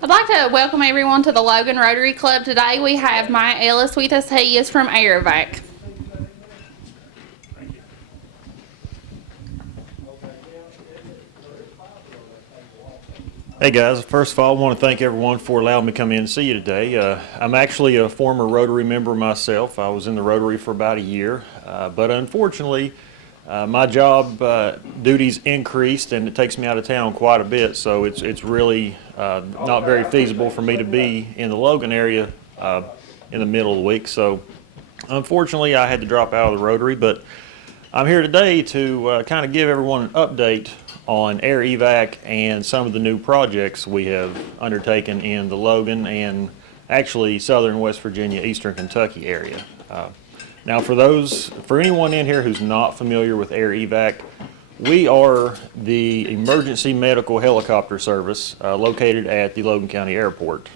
I'd like to welcome everyone to the Logan Rotary Club. Today we have my Ellis with us. He is from Air Evac. Hey guys, first of all, I want to thank everyone for allowing me to come in and see you today. I'm actually a former Rotary member myself. I was in the Rotary for about a year, but unfortunately my job duties increased and it takes me out of town quite a bit, so it's really not very feasible for me to be in the Logan area in the middle of the week. So unfortunately I had to drop out of the Rotary, but I'm here today to kind of give everyone an update on Air Evac and some of the new projects we have undertaken in the Logan and actually southern West Virginia, eastern Kentucky area. Now for anyone in here who's not familiar with Air Evac, we are the emergency medical helicopter service located at the Logan County Airport.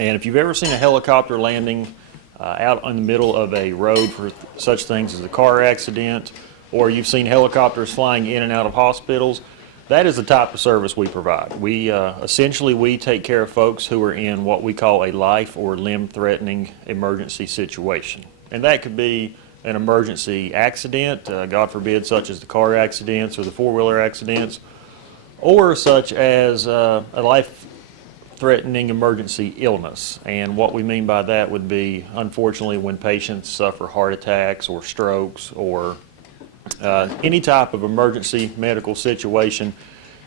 And if you've ever seen a helicopter landing out in the middle of a road for such things as a car accident, or you've seen helicopters flying in and out of hospitals, that is the type of service we provide. We essentially take care of folks who are in what we call a life or limb-threatening emergency situation. And that could be an emergency accident, God forbid, such as the car accidents or the four-wheeler accidents, or such as a life-threatening emergency illness. And what we mean by that would be, unfortunately, when patients suffer heart attacks or strokes or any type of emergency medical situation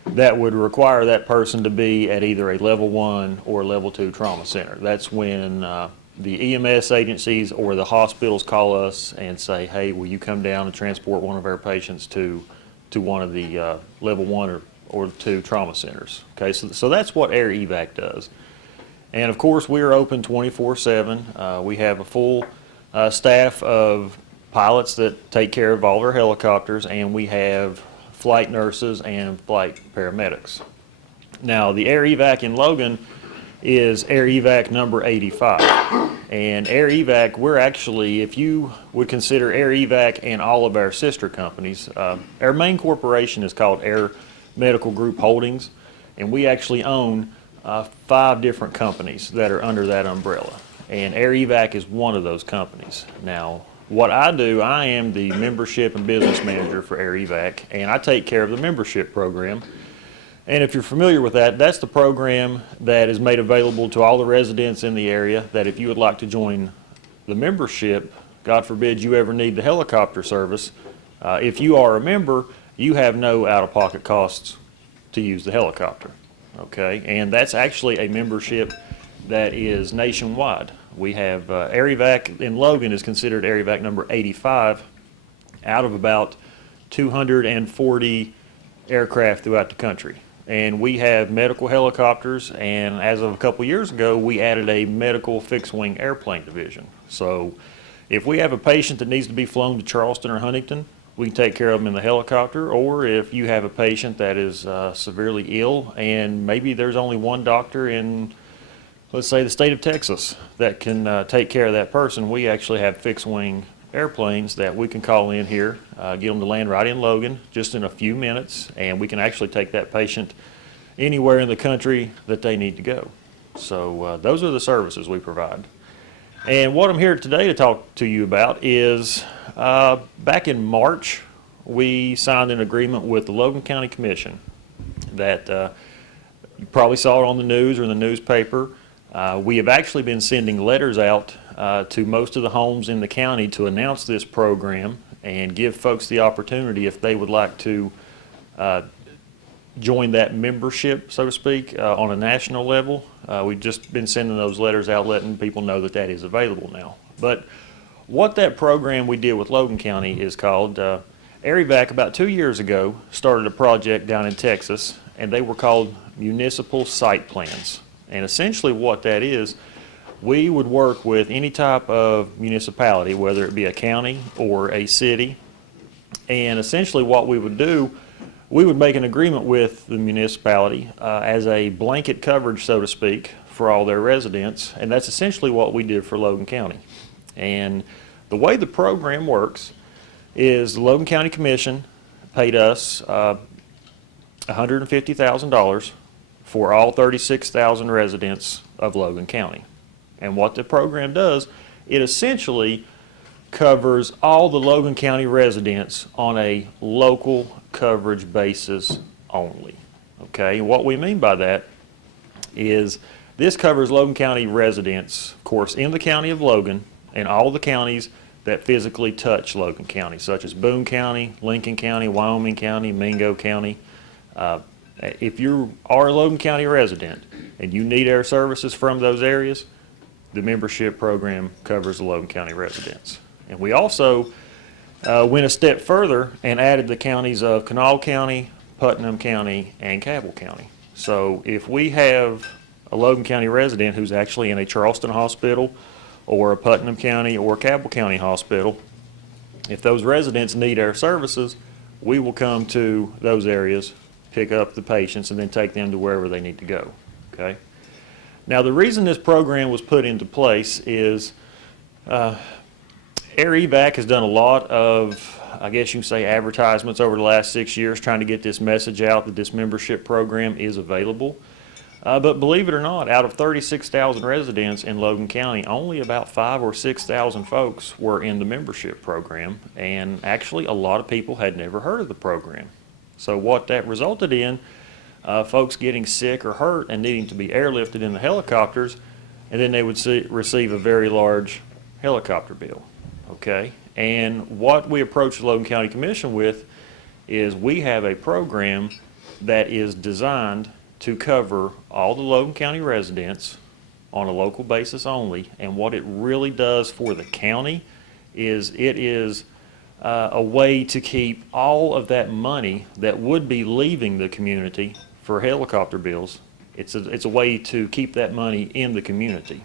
that would require that person to be at either a level 1 or level 2 trauma center. That's when the EMS agencies or the hospitals call us and say, hey, will you come down and transport one of our patients to one of the level 1 or 2 trauma centers. Okay, so that's what Air Evac does. And of course we are open 24/7. We have a full staff of pilots that take care of all our helicopters, and we have flight nurses and flight paramedics. Now the Air Evac in Logan is Air Evac number 85. And Air Evac, we're actually, if you would consider Air Evac and all of our sister companies, our main corporation is called Air Medical Group Holdings, and we actually own 5 different companies that are under that umbrella. And Air Evac is one of those companies. Now, what I do, I am the membership and business manager for Air Evac, and I take care of the membership program. And if you're familiar with that, that's the program that is made available to all the residents in the area, that if you would like to join the membership, God forbid you ever need the helicopter service, if you are a member, you have no out-of-pocket costs to use the helicopter. Okay, and that's actually a membership that is nationwide. We have Air Evac in Logan is considered Air Evac number 85 out of about 240 aircraft throughout the country. And we have medical helicopters, and as of a couple years ago, we added a medical fixed-wing airplane division. So if we have a patient that needs to be flown to Charleston or Huntington, we can take care of them in the helicopter. Or if you have a patient that is severely ill and maybe there's only one doctor in, let's say, the state of Texas that can take care of that person, we actually have fixed-wing airplanes that we can call in here, get them to land right in Logan just in a few minutes, and we can actually take that patient anywhere in the country that they need to go. So those are the services we provide. And what I'm here today to talk to you about is back in March we signed an agreement with the Logan County Commission that you probably saw it on the news or in the newspaper. We have actually been sending letters out to most of the homes in the county to announce this program and give folks the opportunity, if they would like to join that membership, so to speak, on a national level. We've just been sending those letters out, letting people know that that is available now. But what that program we did with Logan County is called, Air Evac about 2 years ago started a project down in Texas, and they were called municipal site plans. And essentially what that is, we would work with any type of municipality, whether it be a county or a city, and essentially what we would do, we would make an agreement with the municipality as a blanket coverage, so to speak, for all their residents, and that's essentially what we did for Logan County. And the way the program works is the Logan County Commission paid us $150,000 for all 36,000 residents of Logan County. And what the program does, it essentially covers all the Logan County residents on a local coverage basis only. Okay, what we mean by that is this covers Logan County residents, of course, in the county of Logan and all the counties that physically touch Logan County, such as Boone County, Lincoln County, Wyoming County, Mingo County. If you are a Logan County resident and you need air services from those areas, the membership program covers the Logan County residents. And we also went a step further and added the counties of Kanawha County, Putnam County, and Cabell County. So if we have a Logan County resident who's actually in a Charleston hospital or a Putnam County or Cabell County hospital, if those residents need air services, we will come to those areas, pick up the patients, and then take them to wherever they need to go. Okay? Now, the reason this program was put into place is Air Evac has done a lot of, I guess you can say, advertisements over the last 6 years trying to get this message out that this membership program is available. But believe it or not, out of 36,000 residents in Logan County, only about 5,000 or 6,000 folks were in the membership program, and actually a lot of people had never heard of the program. So what that resulted in, folks getting sick or hurt and needing to be airlifted in the helicopters, and then they would receive a very large helicopter bill. Okay, and what we approached the Logan County Commission with is we have a program that is designed to cover all the Logan County residents on a local basis only, and what it really does for the county is it is a way to keep all of that money that would be leaving the community for helicopter bills. It's a way to keep that money in the community.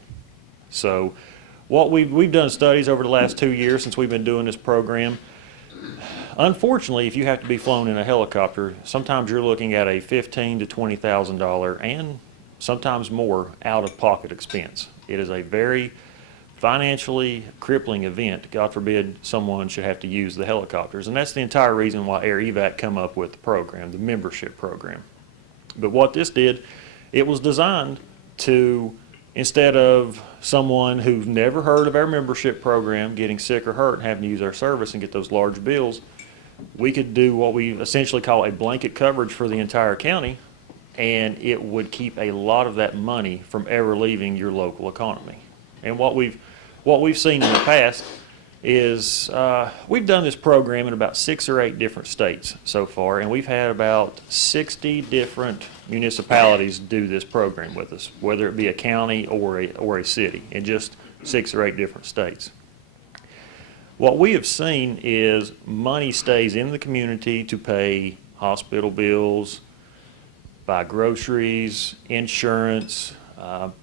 So what we've done studies over the last 2 years since we've been doing this program. Unfortunately, if you have to be flown in a helicopter, sometimes you're looking at a $15,000 to $20,000 and sometimes more out-of-pocket expense. It is a very financially crippling event. God forbid someone should have to use the helicopters, and that's the entire reason why Air Evac come up with the program, the membership program. But what this did, it was designed to, instead of someone who's never heard of our membership program getting sick or hurt and having to use our service and get those large bills, we could do what we essentially call a blanket coverage for the entire county, and it would keep a lot of that money from ever leaving your local economy. And what we've seen in the past is we've done this program in about 6 or 8 different states so far, and we've had about 60 different municipalities do this program with us, whether it be a county or a city, in just 6 or 8 different states. What we have seen is money stays in the community to pay hospital bills, buy groceries, insurance,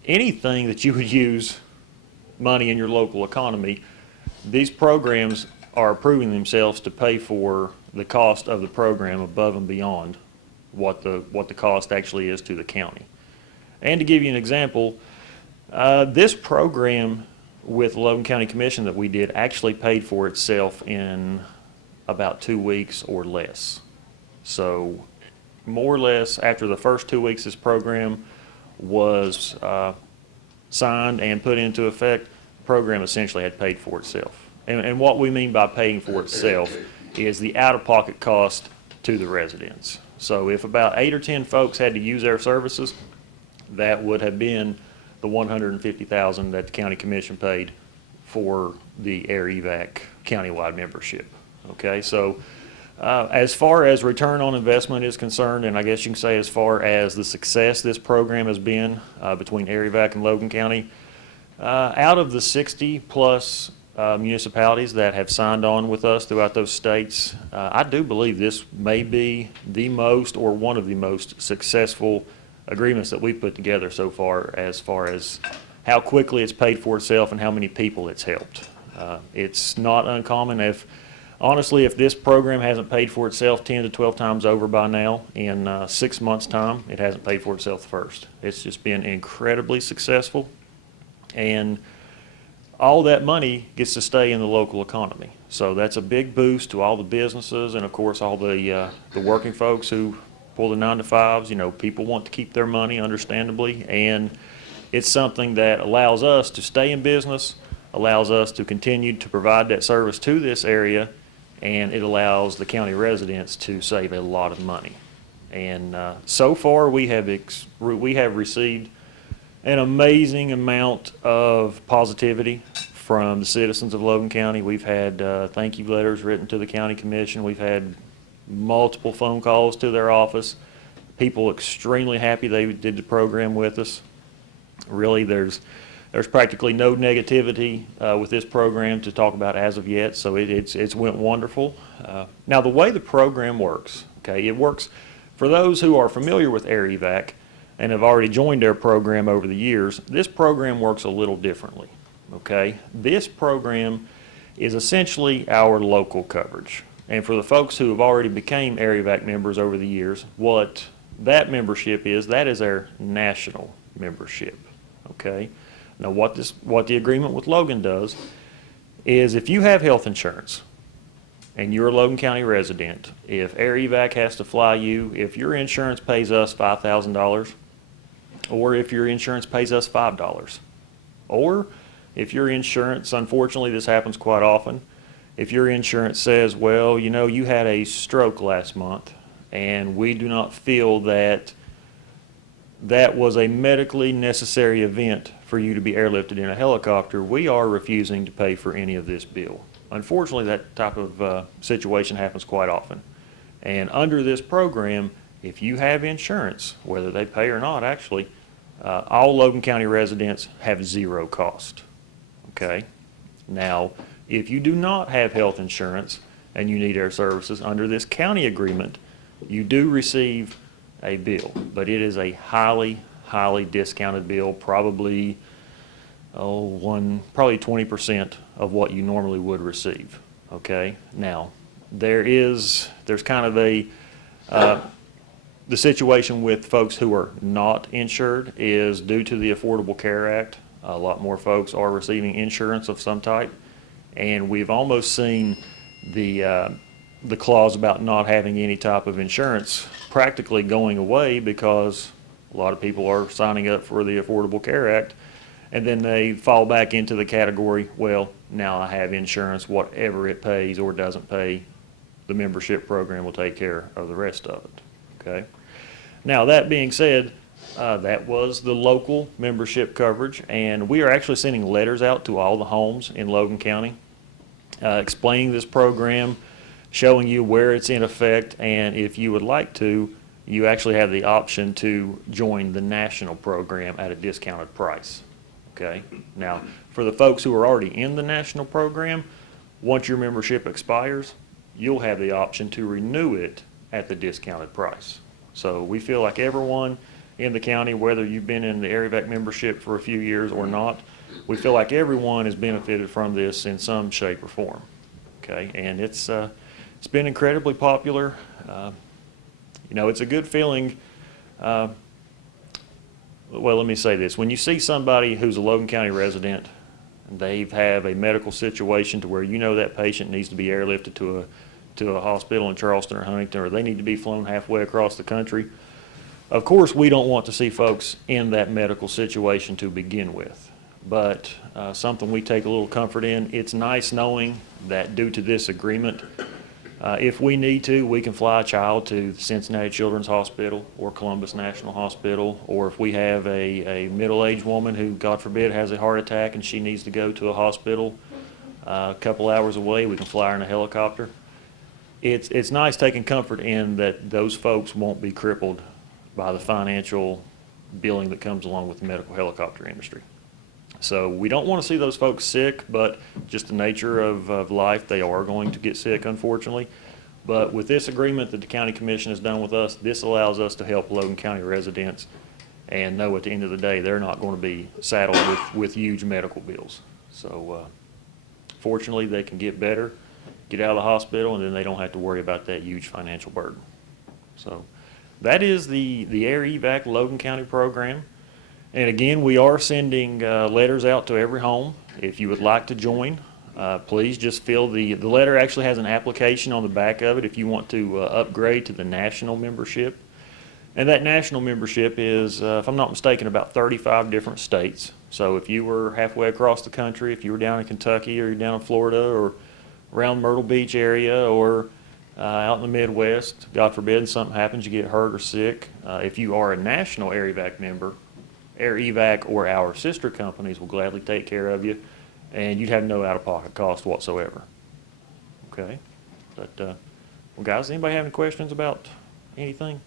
anything that you would use money in your local economy. These programs are proving themselves to pay for the cost of the program above and beyond what the cost actually is to the county. And to give you an example, this program with the Logan County Commission that we did actually paid for itself in about 2 weeks or less. So more or less after the first 2 weeks this program was signed and put into effect, the program essentially had paid for itself. And what we mean by paying for itself is the out-of-pocket cost to the residents. So if about 8 or 10 folks had to use our services, that would have been the $150,000 that the county commission paid for the Air Evac countywide membership. Okay, so as far as return on investment is concerned, and I guess you can say as far as the success this program has been between Air Evac and Logan County, out of the 60 plus municipalities that have signed on with us throughout those states, I do believe this may be the most or one of the most successful agreements that we've put together so far as how quickly it's paid for itself and how many people it's helped. It's not uncommon honestly, if this program hasn't paid for itself 10 to 12 times over by now in 6 months' time, it hasn't paid for itself first. It's just been incredibly successful, and all that money gets to stay in the local economy. So that's a big boost to all the businesses and, of course, all the working folks who for the 9-to-5s. You know, people want to keep their money, understandably, and it's something that allows us to stay in business, allows us to continue to provide that service to this area, and it allows the county residents to save a lot of money. And so far, we have received an amazing amount of positivity from the citizens of Logan County. We've had thank you letters written to the county commission. We've had multiple phone calls to their office. People extremely happy they did the program with us. Really, there's practically no negativity with this program to talk about as of yet, so it's went wonderful. Now, the way the program works, okay, it works for those who are familiar with Air Evac and have already joined their program over the years. This program works a little differently, okay? This program is essentially our local coverage. And for the folks who have already became Air Evac members over the years, what that membership is, that is our national membership, okay? Now, what the agreement with Logan does is if you have health insurance and you're a Logan County resident, if Air Evac has to fly you, if your insurance pays us $5,000, or if your insurance pays us $5, or if your insurance, unfortunately this happens quite often, if your insurance says, well, you know, you had a stroke last month and we do not feel that that was a medically necessary event for you to be airlifted in a helicopter, we are refusing to pay for any of this bill. Unfortunately, that type of situation happens quite often. And under this program, if you have insurance, whether they pay or not, actually, all Logan County residents have zero cost, okay? Now, if you do not have health insurance and you need air services, under this county agreement, you do receive a bill, but it is a highly discounted bill, probably 20% of what you normally would receive, okay? Now, there's kind of the situation with folks who are not insured is due to the Affordable Care Act. A lot more folks are receiving insurance of some type, and we've almost seen the clause about not having any type of insurance practically going away because a lot of people are signing up for the Affordable Care Act, and then they fall back into the category, well, now I have insurance, whatever it pays or doesn't pay, the membership program will take care of the rest of it, okay? Now, that being said, that was the local membership coverage, and we are actually sending letters out to all the homes in Logan County explaining this program, showing you where it's in effect, and if you would like to, you actually have the option to join the national program at a discounted price, okay? Now, for the folks who are already in the national program, once your membership expires, you'll have the option to renew it at the discounted price. So we feel like everyone in the county, whether you've been in the Air Evac membership for a few years or not, we feel like everyone has benefited from this in some shape or form, okay? And it's been incredibly popular. You know, it's a good feeling. Well, let me say this. When you see somebody who's a Logan County resident, and they have a medical situation to where you know that patient needs to be airlifted to a hospital in Charleston or Huntington, or they need to be flown halfway across the country, of course, we don't want to see folks in that medical situation to begin with. But something we take a little comfort in, it's nice knowing that due to this agreement, if we need to, we can fly a child to Cincinnati Children's Hospital or Columbus National Hospital, or if we have a middle-aged woman who, God forbid, has a heart attack and she needs to go to a hospital a couple hours away, we can fly her in a helicopter. It's nice taking comfort in that those folks won't be crippled by the financial billing that comes along with the medical helicopter industry. So we don't want to see those folks sick, but just the nature of life, they are going to get sick, unfortunately. But with this agreement that the county commission has done with us, this allows us to help Logan County residents and know at the end of the day they're not going to be saddled with huge medical bills. So fortunately, they can get better, get out of the hospital, and then they don't have to worry about that huge financial burden. So that is the Air Evac Logan County program. And again, we are sending letters out to every home. If you would like to join, please just fill the letter actually has an application on the back of it if you want to upgrade to the national membership. And that national membership is, if I'm not mistaken, about 35 different states. So if you were halfway across the country, if you were down in Kentucky or you're down in Florida or around Myrtle Beach area or out in the Midwest, God forbid something happens, you get hurt or sick. If you are a national Air Evac member, Air Evac or our sister companies will gladly take care of you, and you'd have no out-of-pocket cost whatsoever. Okay? But, well, guys, anybody have any questions about anything?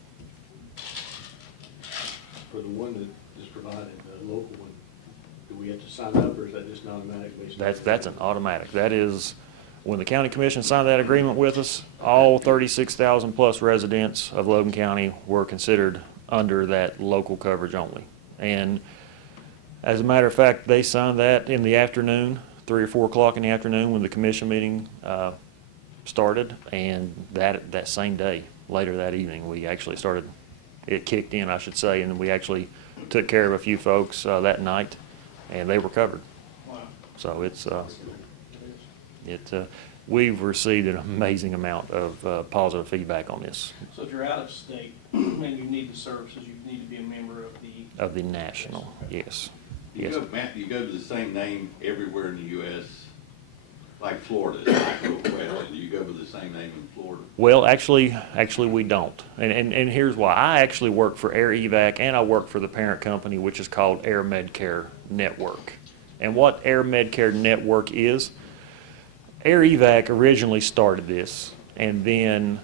For the one that is provided, the local one, do we have to sign up, or is that just an automatic? That's an automatic. That is, when the county commission signed that agreement with us, all 36,000 plus residents of Logan County were considered under that local coverage only. And as a matter of fact, they signed that in the afternoon, 3 or 4 o'clock in the afternoon when the commission meeting started, and that same day, later that evening, we actually started, it kicked in, I should say, and we actually took care of a few folks that night, and they were covered. Wow. So we've received an amazing amount of positive feedback on this. So if you're out of state and you need the services, you need to be a member of the National, yes. You Yes. go, Matt, you go to the same name everywhere in the U.S., like Florida is my real question. Do you go with the same name in Florida? Well, actually we don't. And here's why. I actually work for Air Evac, and I work for the parent company, which is called Air Medcare Network. And what Air Medcare Network is, Air Evac originally started this, and then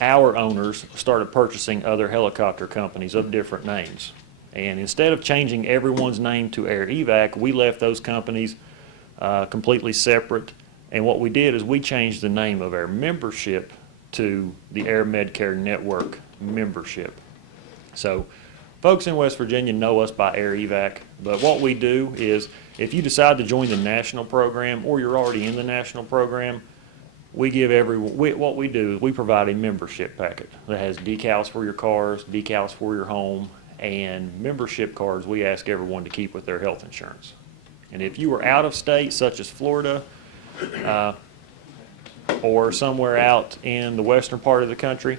our owners started purchasing other helicopter companies of different names. And instead of changing everyone's name to Air Evac, we left those companies completely separate. And what we did is we changed the name of our membership to the Air Medcare Network membership. So folks in West Virginia know us by Air Evac, but what we do is if you decide to join the national program or you're already in the national program, we give what we do is we provide a membership packet that has decals for your cars, decals for your home, and membership cards we ask everyone to keep with their health insurance. And if you are out of state, such as Florida, or somewhere out in the western part of the country,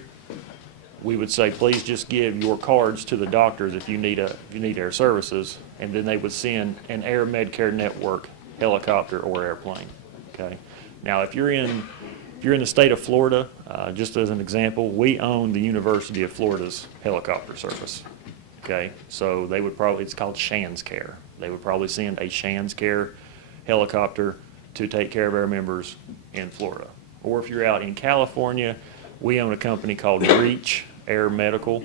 we would say, please just give your cards to the doctors if you need air services, and then they would send an Air Medcare Network helicopter or airplane. Okay. Now, if you're in the state of Florida, just as an example, we own the University of Florida's helicopter service. Okay, so they would probably, it's called Shands Care. They would probably send a Shands Care helicopter to take care of our members in Florida. Or if you're out in California, we own a company called Reach Air Medical,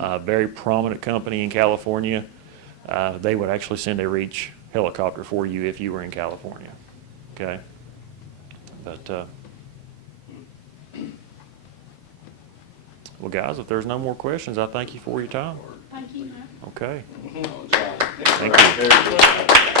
a very prominent company in California. They would actually send a Reach helicopter for you if you were in California. Okay? But, well, guys, if there's no more questions, I thank you for your time. Thank you, Matt. Okay. Oh, John. Thank you.